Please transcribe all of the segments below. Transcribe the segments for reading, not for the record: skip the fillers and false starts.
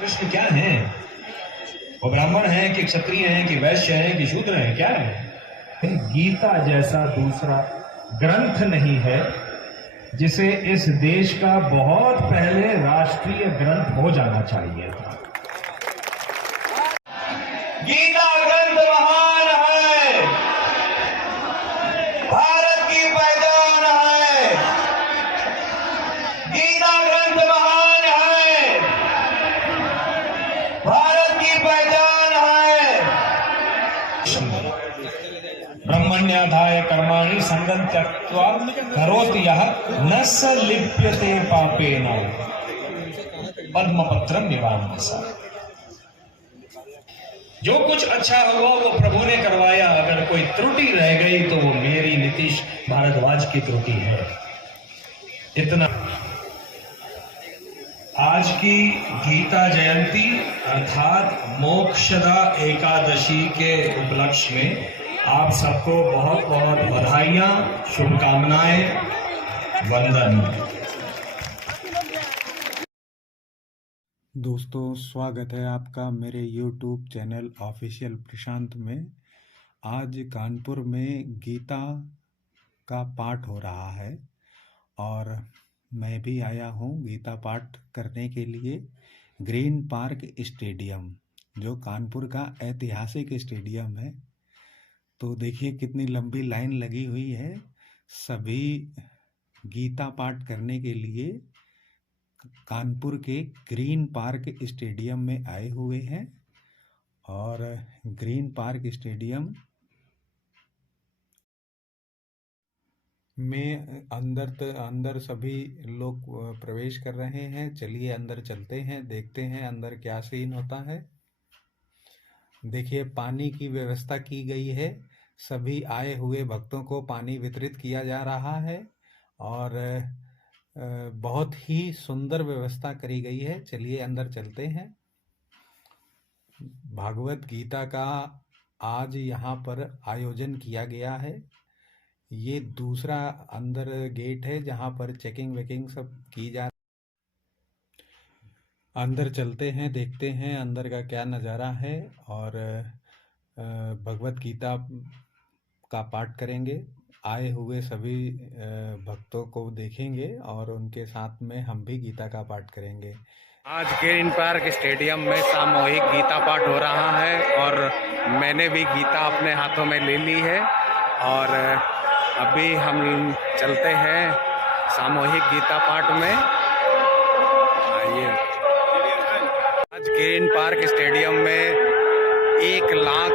कृष्ण क्या हैं? वो ब्राह्मण हैं कि क्षत्रिय हैं कि वैश्य हैं कि शूद्र हैं, क्या है? गीता जैसा दूसरा ग्रंथ नहीं है जिसे इस देश का बहुत पहले राष्ट्रीय ग्रंथ हो जाना चाहिए था। गीता ग्रंथ महान है, भारत की पहचान है। गीता ग्रंथ महान है, भारत की पहचान है। ब्रह्मण्याधाय कर्माणि संगं त्यक्त्वा करोति यः न स लिप्यते पापेन पद्मपत्रं विवाम्यसा। जो कुछ अच्छा हुआ वो प्रभु ने करवाया, अगर कोई त्रुटि रह गई तो वो मेरी नीतीश भारद्वाज की त्रुटि है। इतना। आज की गीता जयंती अर्थात मोक्षदा एकादशी के उपलक्ष्य में आप सबको बहुत बहुत बधाइयां, शुभकामनाएं, वंदन। दोस्तों, स्वागत है आपका मेरे YouTube चैनल ऑफिशियल प्रशांत में। आज कानपुर में गीता का पाठ हो रहा है और मैं भी आया हूँ गीता पाठ करने के लिए ग्रीन पार्क स्टेडियम, जो कानपुर का ऐतिहासिक स्टेडियम है। तो देखिए कितनी लंबी लाइन लगी हुई है। सभी गीता पाठ करने के लिए कानपुर के ग्रीन पार्क स्टेडियम में आए हुए हैं और ग्रीन पार्क स्टेडियम में अंदर सभी लोग प्रवेश कर रहे हैं। चलिए अंदर चलते हैं, देखते हैं अंदर क्या सीन होता है। देखिए पानी की व्यवस्था की गई है, सभी आए हुए भक्तों को पानी वितरित किया जा रहा है और बहुत ही सुंदर व्यवस्था करी गई है। चलिए अंदर चलते हैं। भागवत गीता का आज यहाँ पर आयोजन किया गया है। ये दूसरा अंदर गेट है जहाँ पर चेकिंग वेकिंग सब की जा। अंदर चलते हैं, देखते हैं अंदर का क्या नज़ारा है और भगवत गीता का पाठ करेंगे। आए हुए सभी भक्तों को देखेंगे और उनके साथ में हम भी गीता का पाठ करेंगे। आज ग्रीन पार्क स्टेडियम में सामूहिक गीता पाठ हो रहा है और मैंने भी गीता अपने हाथों में ले ली है और अभी हम चलते हैं सामूहिक गीता पाठ में। आइए। आज ग्रीन पार्क स्टेडियम में 1 लाख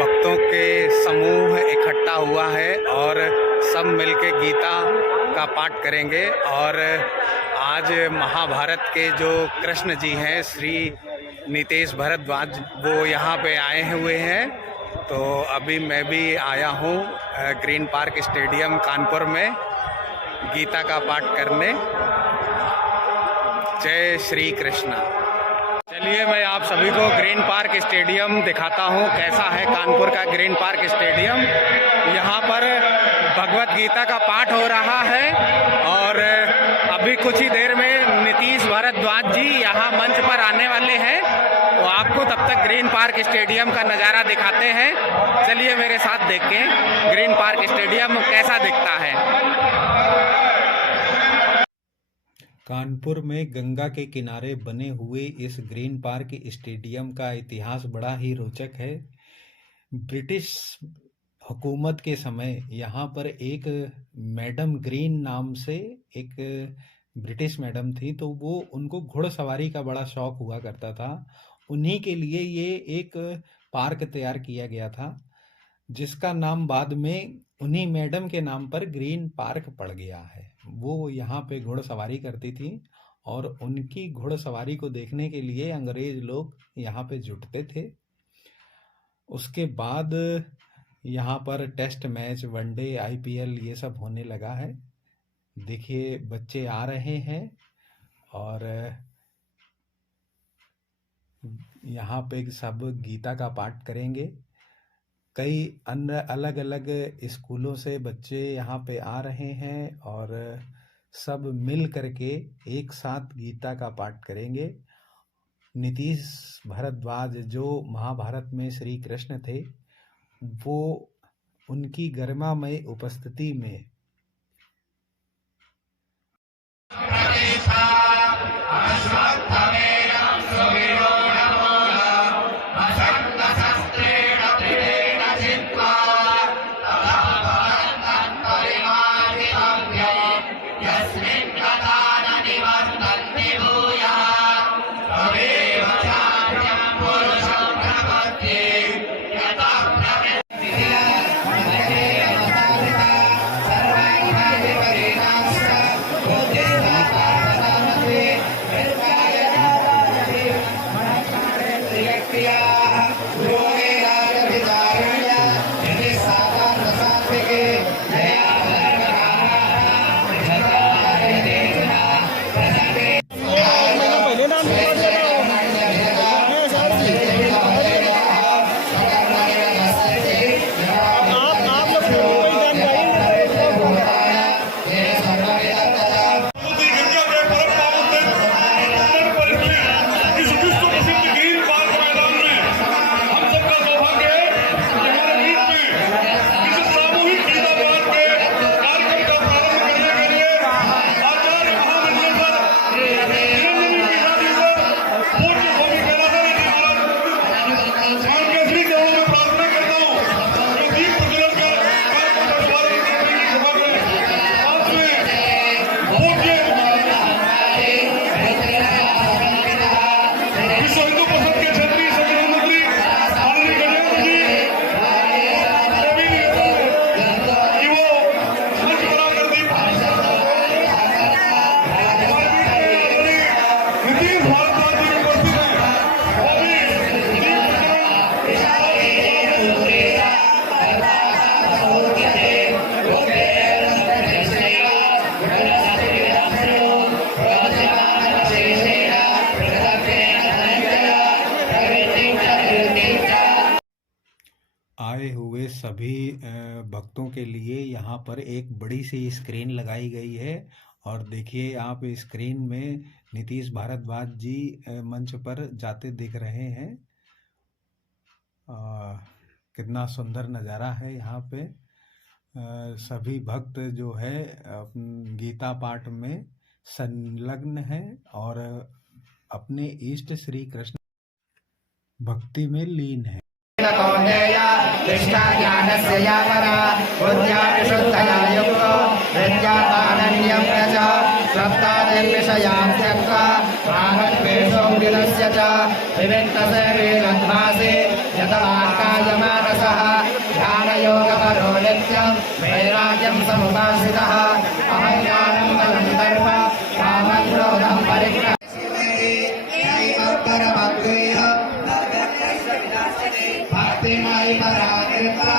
भक्तों के समूह इकट्ठा हुआ है और सब मिलके गीता का पाठ करेंगे। और आज महाभारत के जो कृष्ण जी हैं, श्री नीतेश भारद्वाज, वो यहाँ पे आए हुए हैं। तो अभी मैं भी आया हूँ ग्रीन पार्क स्टेडियम कानपुर में गीता का पाठ करने। जय श्री कृष्णा। चलिए मैं आप सभी को ग्रीन पार्क स्टेडियम दिखाता हूँ कैसा है कानपुर का ग्रीन पार्क स्टेडियम। यहाँ पर भगवत गीता का पाठ हो रहा है और अभी कुछ ही देर में नीतीश भारद्वाज जी यहाँ मंच पर आने वाले हैं। तो आपको तब तक ग्रीन पार्क स्टेडियम का नज़ारा दिखाते हैं। चलिए मेरे साथ देखें ग्रीन पार्क स्टेडियम कैसा दिखता है। कानपुर में गंगा के किनारे बने हुए इस ग्रीन पार्क स्टेडियम का इतिहास बड़ा ही रोचक है। ब्रिटिश हुकूमत के समय यहाँ पर एक मैडम ग्रीन नाम से एक ब्रिटिश मैडम थी, तो वो उनको घुड़सवारी का बड़ा शौक हुआ करता था। उन्हीं के लिए ये एक पार्क तैयार किया गया था, जिसका नाम बाद में उन्हीं मैडम के नाम पर ग्रीन पार्क पड़ गया है। वो यहाँ पे घुड़सवारी करती थी और उनकी घुड़सवारी को देखने के लिए अंग्रेज लोग यहाँ पे जुटते थे। उसके बाद यहाँ पर टेस्ट मैच, वनडे, आईपीएल ये सब होने लगा है। देखिए बच्चे आ रहे हैं और यहाँ पे सब गीता का पाठ करेंगे। कई अन्य अलग अलग स्कूलों से बच्चे यहाँ पे आ रहे हैं और सब मिल करके एक साथ गीता का पाठ करेंगे। नीतीश भारद्वाज जो महाभारत में श्री कृष्ण थे, वो उनकी गरिमामय उपस्थिति में आए हुए सभी भक्तों के लिए यहाँ पर एक बड़ी सी स्क्रीन लगाई गई है। और देखिए आप स्क्रीन में नीतीश भारद्वाज जी मंच पर जाते दिख रहे हैं। कितना सुंदर नज़ारा है यहाँ पे। सभी भक्त जो है गीता पाठ में संलग्न है और अपने इष्ट श्री कृष्ण भक्ति में लीन है। कृष्णाज्ञानस्य यावरा बुद्ध्याविशुद्धया युक्तो विद्यादानन्यं च सप्तादिर्विषयान् त्यक्त्वा प्राणद्वेषोऽङ्गिरस्य च विविक्तसेवेरध्वासे यतवाक्कायमानसः ध्यानयोगपरो नित्यं वैराग्यं समुपासितः अहङ्कारं बलं दर्प कामक्रोधं परिग्रह भक्तिमयि पराकृता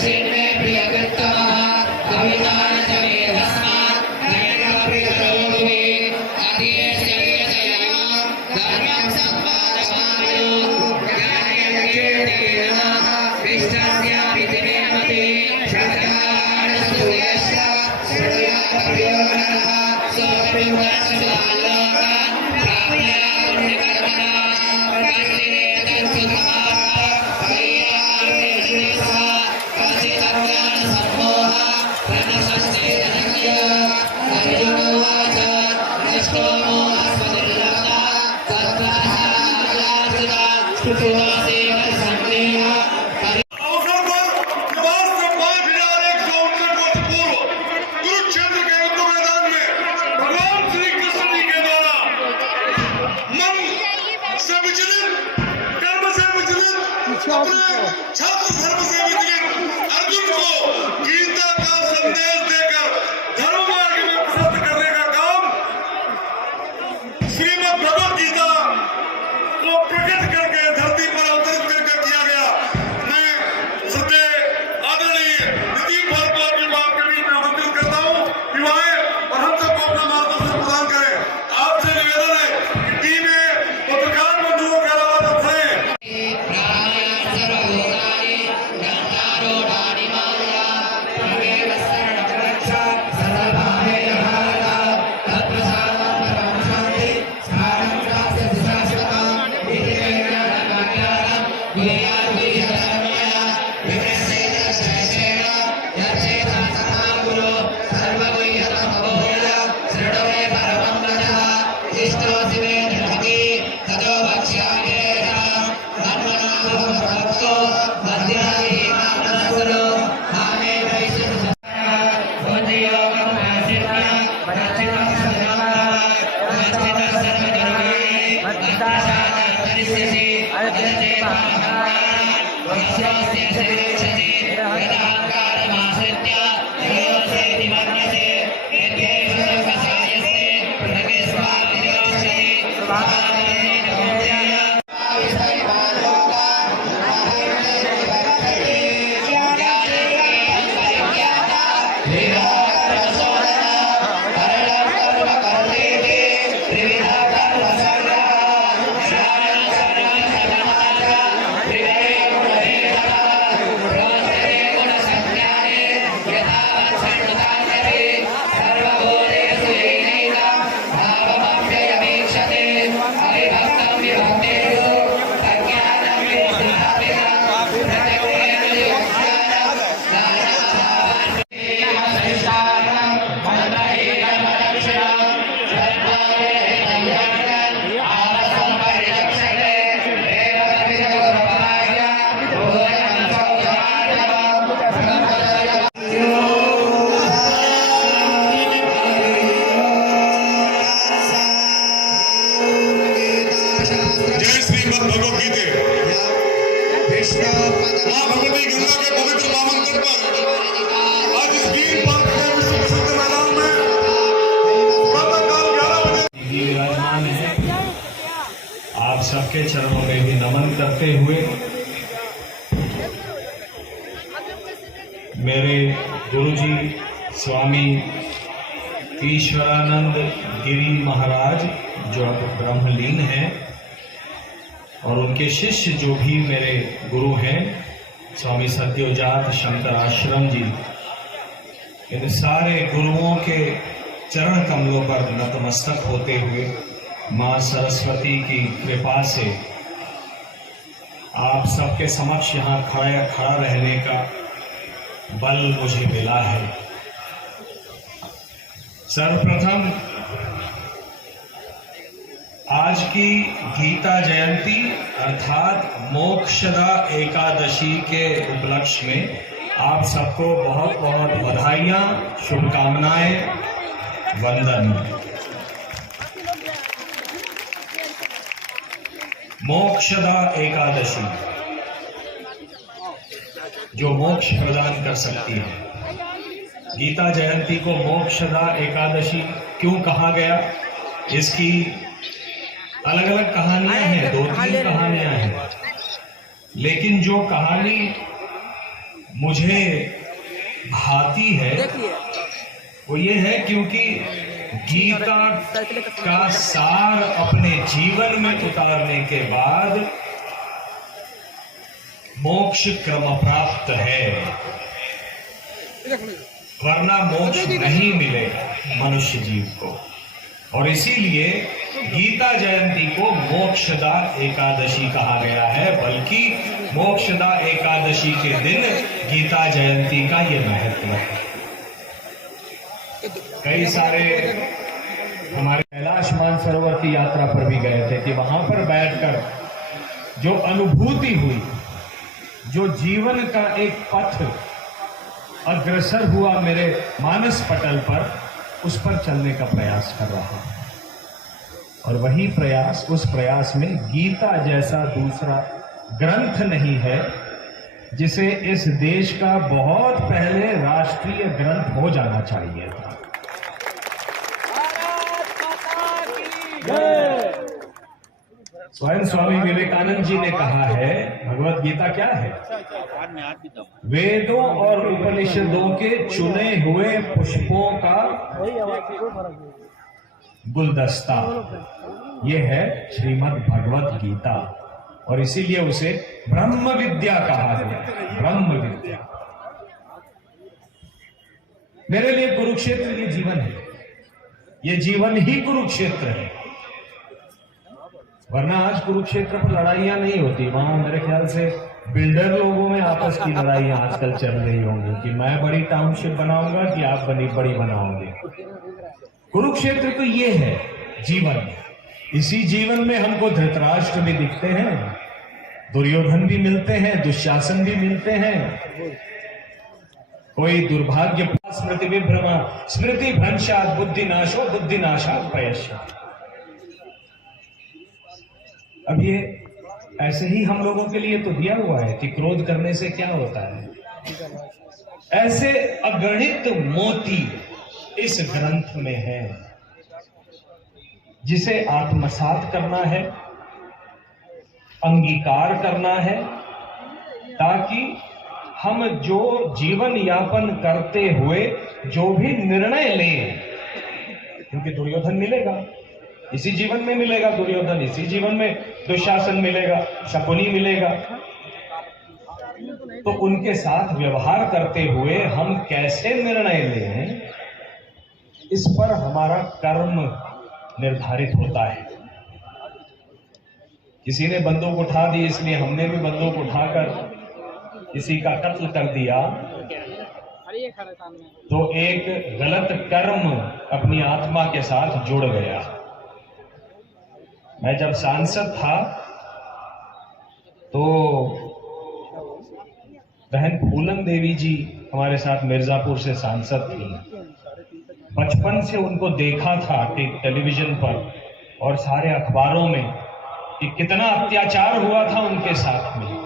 दक्षिणे प्रियकृत्तमः कवितान च वेदस्मात् प्रियतोऽपि अधीयस्य धर्मं सम्पादमायो ज्ञानयज्ञेन कृष्णस्यापि दिनेमति श्रद्धानस्तुयस्य श्रुयाप्रियो नरः सोऽपि छात्र धर्म से विचलित अर्जुन को गीता का संदेश देकर धर्म मार्ग में प्रसिद्ध करने का काम श्रीमद् भगवद गीता को प्रकट करके धरती पर जय श्रीमद् भगवद गीते। मां भगवती गंगा के पवित्र पावन तट पर आज इस ग्रीन पार्क में विश्व प्रसिद्ध मैदान में प्रातःकाल 11 बजे विराजमान है। आप सबके चरणों में भी नमन करते हुए मेरे गुरुजी स्वामी ईश्वरानंद गिरी महाराज जो अब ब्रह्मलीन हैं और उनके शिष्य जो भी मेरे गुरु हैं स्वामी सत्योजात शंकर आश्रम जी, इन सारे गुरुओं के चरण कमलों पर नतमस्तक होते हुए मां सरस्वती की कृपा से आप सबके समक्ष यहाँ खड़ा रहने का बल मुझे मिला है। सर्वप्रथम आज की गीता जयंती अर्थात मोक्षदा एकादशी के उपलक्ष्य में आप सबको बहुत बहुत बधाइयां, शुभकामनाएं, वंदन। मोक्षदा एकादशी जो मोक्ष प्रदान कर सकती है। गीता जयंती को मोक्षदा एकादशी क्यों कहा गया? इसकी अलग अलग कहानियां हैं, 2-3 कहानियां हैं, लेकिन जो कहानी मुझे भाती है वो ये है क्योंकि गीता का सार अपने जीवन में उतारने के बाद मोक्ष क्रम प्राप्त है, वरना मोक्ष नहीं मिलेगा मनुष्य जीव को। और इसीलिए गीता जयंती को मोक्षदा एकादशी कहा गया है, बल्कि मोक्षदा एकादशी के दिन गीता जयंती का ये महत्व है। कई सारे हमारे कैलाश मानसरोवर की यात्रा पर भी गए थे कि वहां पर बैठकर जो अनुभूति हुई, जो जीवन का एक पथ अग्रसर हुआ मेरे मानस पटल पर, उस पर चलने का प्रयास कर रहा हूं। और वही प्रयास, उस प्रयास में गीता जैसा दूसरा ग्रंथ नहीं है जिसे इस देश का बहुत पहले राष्ट्रीय ग्रंथ हो जाना चाहिए था। स्वयं स्वामी विवेकानंद जी ने कहा है, भगवत गीता क्या है? वेदों और उपनिषदों के चुने हुए पुष्पों का गुलदस्ता, ये है श्रीमद् भगवत गीता। और इसीलिए उसे ब्रह्म विद्या कहा गया, ब्रह्म विद्या। मेरे लिए कुरुक्षेत्र ये जीवन है, ये जीवन ही कुरुक्षेत्र है। वरना आज कुरुक्षेत्र पर लड़ाइयां नहीं होती, वहां मेरे ख्याल से बिल्डर लोगों में आपस की लड़ाइयां आजकल चल रही होंगी कि मैं बड़ी टाउनशिप बनाऊंगा कि आप बड़ी बनाओगे। कुरुक्षेत्र तो ये है जीवन। इसी जीवन में हमको धृतराष्ट्र भी दिखते हैं, दुर्योधन भी मिलते हैं, दुशासन भी मिलते हैं, कोई दुर्भाग्य स्मृति विभ्रमा स्मृति भ्रंशात् बुद्धिनाशो बुद्धिनाशात् पयश्चात्। अब ये ऐसे ही हम लोगों के लिए तो दिया हुआ है कि क्रोध करने से क्या होता है। ऐसे अगणित मोती इस ग्रंथ में है जिसे आत्मसात करना है, अंगीकार करना है, ताकि हम जो जीवन यापन करते हुए जो भी निर्णय लें, क्योंकि दुर्योधन मिलेगा इसी जीवन में, मिलेगा दुर्योधन इसी जीवन में, दुशासन मिलेगा, शकुनी मिलेगा, तो उनके साथ व्यवहार करते हुए हम कैसे निर्णय लें, इस पर हमारा कर्म निर्धारित होता है। किसी ने बंदूक उठा दी, इसलिए हमने भी बंदूक उठाकर किसी का कत्ल कर दिया, तो एक गलत कर्म अपनी आत्मा के साथ जुड़ गया। मैं जब सांसद था तो बहन फूलन देवी जी हमारे साथ मिर्जापुर से सांसद थी। बचपन से उनको देखा था टेलीविजन पर और सारे अखबारों में कि कितना अत्याचार हुआ था उनके साथ में।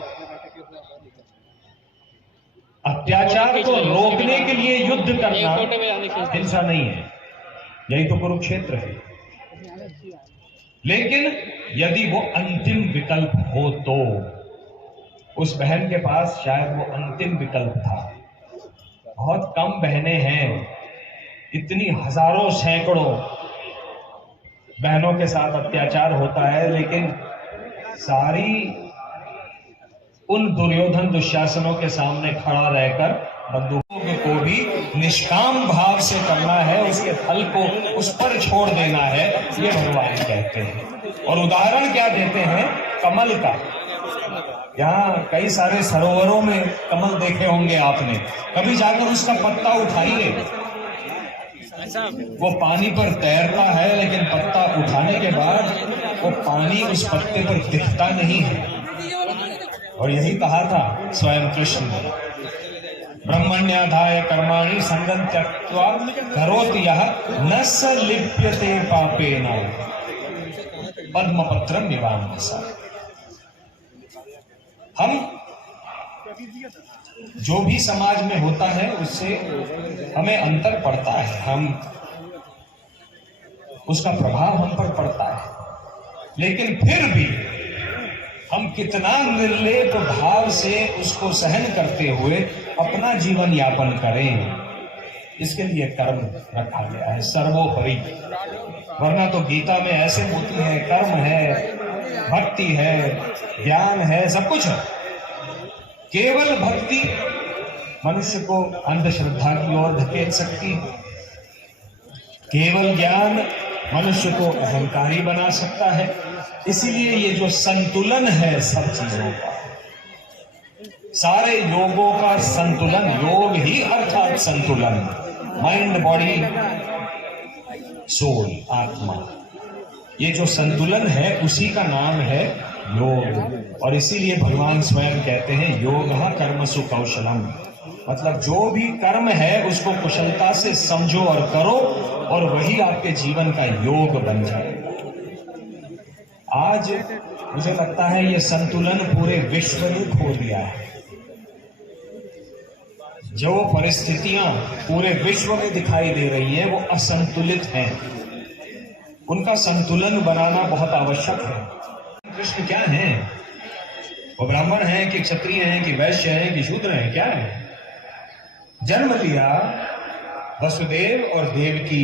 अत्याचार को रोकने के लिए युद्ध करना हिंसा नहीं है, यही तो कुरुक्षेत्र है। लेकिन यदि वो अंतिम विकल्प हो तो उस बहन के पास शायद वो अंतिम विकल्प था। बहुत कम बहनें हैं, इतनी हजारों सैकड़ों बहनों के साथ अत्याचार होता है, लेकिन सारी उन दुर्योधन दुशासनों के सामने खड़ा रहकर बंदूकों को भी निष्काम भाव से करना है, उसके फल को उस पर छोड़ देना है, ये भगवान कहते हैं। और उदाहरण क्या देते हैं? कमल का। यहाँ कई सारे सरोवरों में कमल देखे होंगे आपने, कभी जाकर उसका पत्ता उठाइए, वो पानी पर तैरता है, लेकिन पत्ता उठाने के बाद वो पानी उस पत्ते पर दिखता नहीं है। और यही कहा था स्वयं कृष्ण ने, ब्रह्मण्याधाय कर्माणि संगं त्यक्त्वा करोति यः न स लिप्यते पापेन पद्मपत्रं विवाम्यसा। हम जो भी समाज में होता है उससे हमें अंतर पड़ता है, हम उसका प्रभाव हम पर पड़ता है, लेकिन फिर भी हम कितना निर्लेप भाव से उसको सहन करते हुए अपना जीवन यापन करें, इसके लिए कर्म रखा गया है सर्वोपरि। वरना तो गीता में ऐसे मोती है, कर्म है, भक्ति है, ज्ञान है, सब कुछ है। केवल भक्ति मनुष्य को अंधश्रद्धा की ओर धकेल सकती है, केवल ज्ञान मनुष्य को अहंकारी बना सकता है। इसीलिए ये जो संतुलन है सब चीजों का, सारे योगों का संतुलन, योग ही अर्थात संतुलन, माइंड बॉडी सोल आत्मा, ये जो संतुलन है उसी का नाम है योग। और इसीलिए भगवान स्वयं कहते हैं योगः कर्मसु कौशलम, मतलब जो भी कर्म है उसको कुशलता से समझो और करो, और वही आपके जीवन का योग बन जाएगा। आज मुझे लगता है ये संतुलन पूरे विश्व ने खो दिया है। जो परिस्थितियां पूरे विश्व में दिखाई दे रही हैं वो असंतुलित हैं, उनका संतुलन बनाना बहुत आवश्यक है। कृष्ण क्या हैं? वो ब्राह्मण हैं कि क्षत्रिय हैं कि वैश्य हैं कि शूद्र हैं, क्या है? जन्म लिया वसुदेव और देवकी,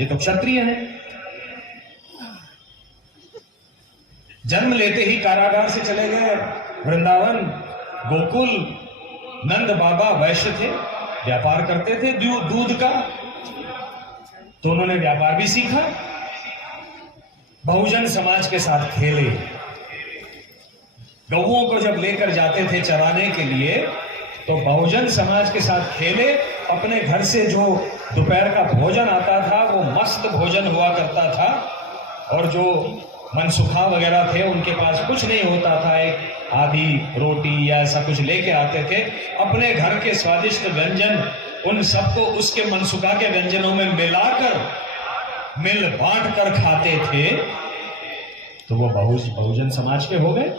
ये तो क्षत्रिय हैं। जन्म लेते ही कारागार से चले गए वृंदावन, गोकुल। नंद बाबा वैश्य थे, व्यापार करते थे दूध का, तो उन्होंने व्यापार भी सीखा। बहुजन समाज के साथ खेले, गौओं को जब लेकर जाते थे चराने के लिए तो बहुजन समाज के साथ खेले। अपने घर से जो दोपहर का भोजन आता था वो मस्त भोजन हुआ करता था, और जो मनसुखा वगैरह थे, उनके पास कुछ नहीं होता था, एक आधी रोटी या ऐसा कुछ लेके आते थे। अपने घर के स्वादिष्ट व्यंजन उन सबको उसके मनसुखा के व्यंजनों में मिलाकर मिल बांट कर खाते थे, तो वो बहुजन समाज के हो गए।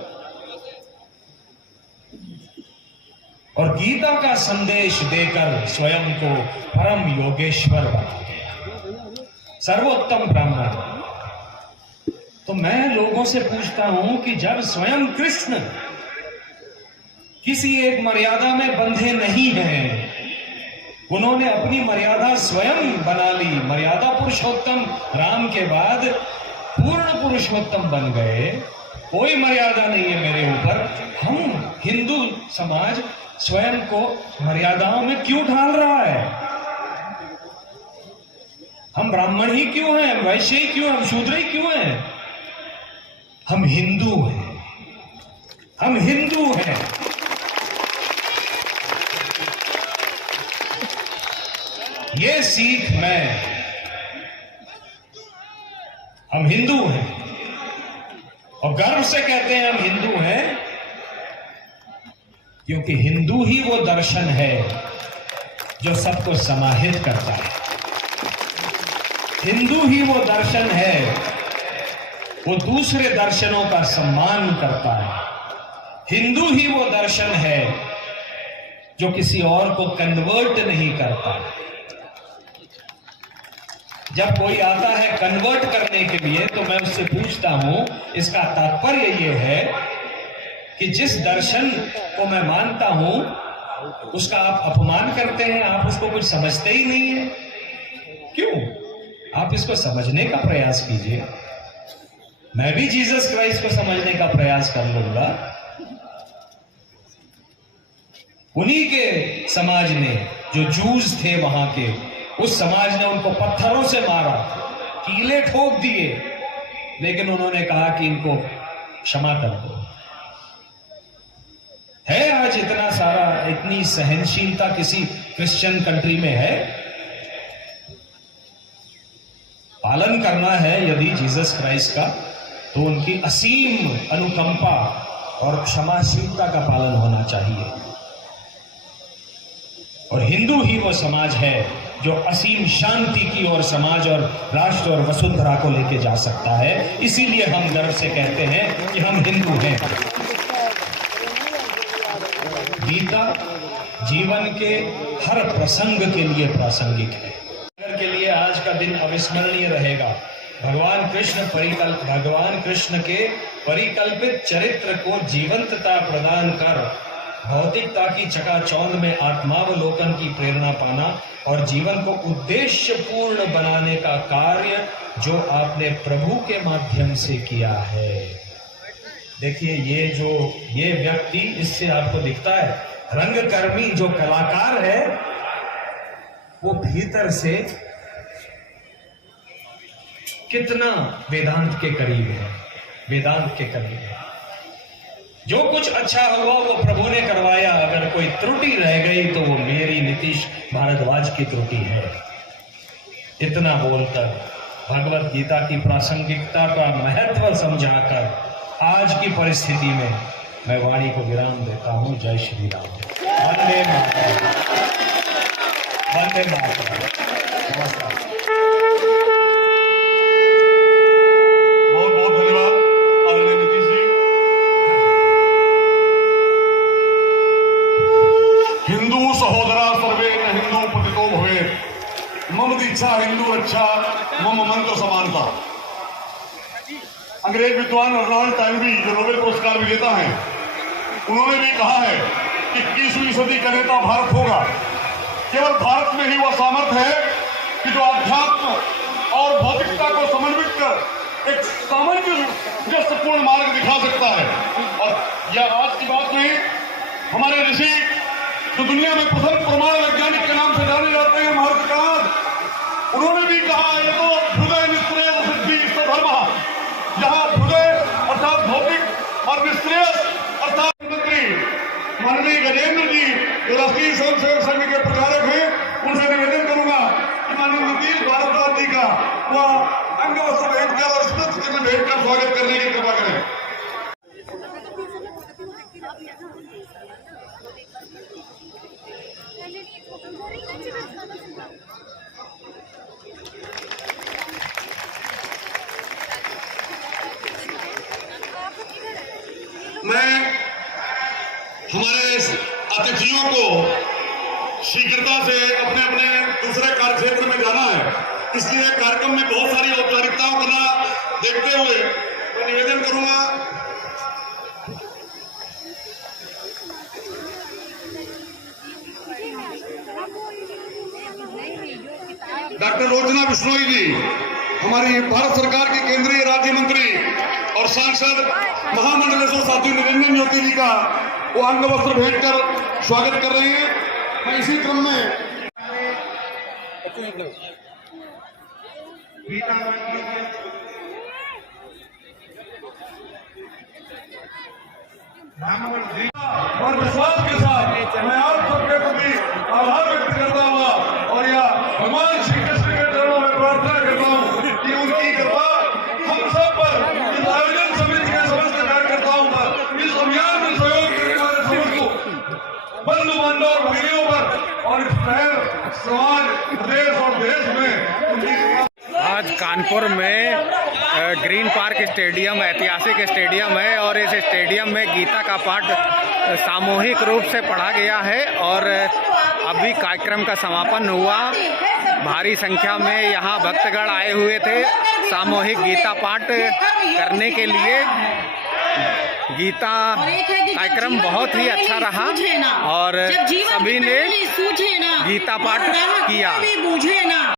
और गीता का संदेश देकर स्वयं को परम योगेश्वर बना गया, सर्वोत्तम ब्राह्मण। तो मैं लोगों से पूछता हूं कि जब स्वयं कृष्ण किसी एक मर्यादा में बंधे नहीं हैं, उन्होंने अपनी मर्यादा स्वयं बना ली, मर्यादा पुरुषोत्तम राम के बाद पूर्ण पुरुषोत्तम बन गए, कोई मर्यादा नहीं है मेरे ऊपर। हम हिंदू समाज स्वयं को मर्यादाओं में क्यों ढाल रहा है? हम ब्राह्मण ही क्यों हैं, हम वैश्य ही क्यों, हम शूद्र ही क्यों हैं? हम हिंदू हैं, हम हिंदू हैं। ये सीख मैं, हम हिंदू हैं और गर्व से कहते हैं हम हिंदू हैं, क्योंकि हिंदू ही वो दर्शन है जो सबको समाहित करता है। हिंदू ही वो दर्शन है, वो दूसरे दर्शनों का सम्मान करता है। हिंदू ही वो दर्शन है जो किसी और को कन्वर्ट नहीं करता। जब कोई आता है कन्वर्ट करने के लिए, तो मैं उससे पूछता हूं, इसका तात्पर्य यह है कि जिस दर्शन को मैं मानता हूं उसका आप अपमान करते हैं, आप उसको कुछ समझते ही नहीं है। क्यों? आप इसको समझने का प्रयास कीजिए। मैं भी जीसस क्राइस्ट को समझने का प्रयास कर लूंगा। उन्हीं के समाज ने, जो जूस थे वहां के, उस समाज ने उनको पत्थरों से मारा, कीले ठोक दिए, लेकिन उन्होंने कहा कि इनको क्षमा कर दो। है आज इतना सारा, इतनी सहनशीलता किसी क्रिश्चियन कंट्री में है? पालन करना है यदि जीसस क्राइस्ट का, तो उनकी असीम अनुकंपा और क्षमाशीलता का पालन होना चाहिए। और हिंदू ही वो समाज है जो असीम शांति की ओर समाज और राष्ट्र और वसुंधरा को लेके जा सकता है। इसीलिए हम गर्व से कहते हैं कि हम हिंदू हैं। गीता जीवन के हर प्रसंग के लिए प्रासंगिक है। के लिए आज का दिन अविस्मरणीय रहेगा। भगवान कृष्ण के परिकल्पित चरित्र को जीवंतता प्रदान कर भौतिकता की चकाचौंध में आत्मावलोकन की प्रेरणा पाना और जीवन को उद्देश्य पूर्ण बनाने का कार्य जो आपने प्रभु के माध्यम से किया है। देखिए, ये व्यक्ति, इससे आपको दिखता है रंगकर्मी जो कलाकार है, वो भीतर से कितना वेदांत के करीब है, वेदांत के करीब है। जो कुछ अच्छा हुआ वो प्रभु ने करवाया। अगर कोई त्रुटि रह गई तो वो मेरी नीतीश भारद्वाज की त्रुटि है। इतना बोलकर भगवत गीता की प्रासंगिकता का महत्व समझाकर आज की परिस्थिति में मैं वाणी को विराम देता हूं। जय श्री राम। वंदे मातरम। वंदे मातरम। नमस्कार। बहुत बहुत धन्यवाद आदरणीय नीतीश जी। हिंदू सहोदरा सर्वे न हिंदू पतितो भवेत्, मम दीक्षा हिंदू रक्षा मम मंत्र समानता। अंग्रेज विद्वान अर्नोल्ड टॉयनबी, जो नोबेल पुरस्कार विजेता हैं, उन्होंने भी कहा है कि 21वीं सदी का नेता भारत होगा। केवल भारत में ही वह सामर्थ्य है कि जो अध्यात्म और भौतिकता को समन्वित कर एक सामंजस्यपूर्ण मार्ग दिखा सकता है। और यह आज की बात नहीं, हमारे ऋषि जो दुनिया में प्रथम प्रमाण वैज्ञानिक के नाम से जाने जाते हैं, महर्षि कणाद, उन्होंने भी कहा है, ये तो हृदय निश्रेय सिद्धि स्वधर्म, जहां हृदय अर्थात भौतिक और निश्रेय अर्थात मंत्री माननीय गजेंद्र जी, जो राष्ट्रीय स्वयं सेवक संघ के प्रचारक हैं, उनसे निवेदन करूंगा कि माननीय नीतीश भारद्वाज जी का वह अंग वस्त्र भेंट कर और स्मृत चिन्ह भेंट कर स्वागत करने की कृपा करें। मैं हमारे अतिथियों को शीघ्रता से अपने अपने दूसरे कार्य क्षेत्र में जाना है, इसलिए कार्यक्रम में बहुत सारी औपचारिकताओं को ना देखते हुए मैं निवेदन करूंगा डॉक्टर रोजना बिश्नोई जी, हमारी भारत सरकार के केंद्रीय राज्य मंत्री और सांसद महामंडलेश्वर साध्वी निरंजन ज्योति जी का वो अंग वस्त्र भेंट कर स्वागत कर रहे हैं। मैं इसी क्रम में और विश्वास के साथ मैं आप सबके प्रति आभार व्यक्त करता हुआ और यह भगवान श्री कृष्ण के चरणों में प्रार्थना करता हूँ कि उनकी कृपा हम सब पर, इस आयोजन समिति के समस्त कार्यकर्ताओं पर, इस अभियान में सहयोग करने वाले समस्त बंधु बांधव और भगिनियों पर और इस शहर, समाज, प्रदेश और देश में उनकी आज कानपुर में ग्रीन पार्क स्टेडियम ऐतिहासिक स्टेडियम है और इस स्टेडियम में गीता का पाठ सामूहिक रूप से पढ़ा गया है और अभी कार्यक्रम का समापन हुआ। भारी संख्या में यहाँ भक्तगण आए हुए थे सामूहिक गीता पाठ करने के लिए। गीता कार्यक्रम बहुत ही अच्छा रहा और सभी ने गीता पाठ किया।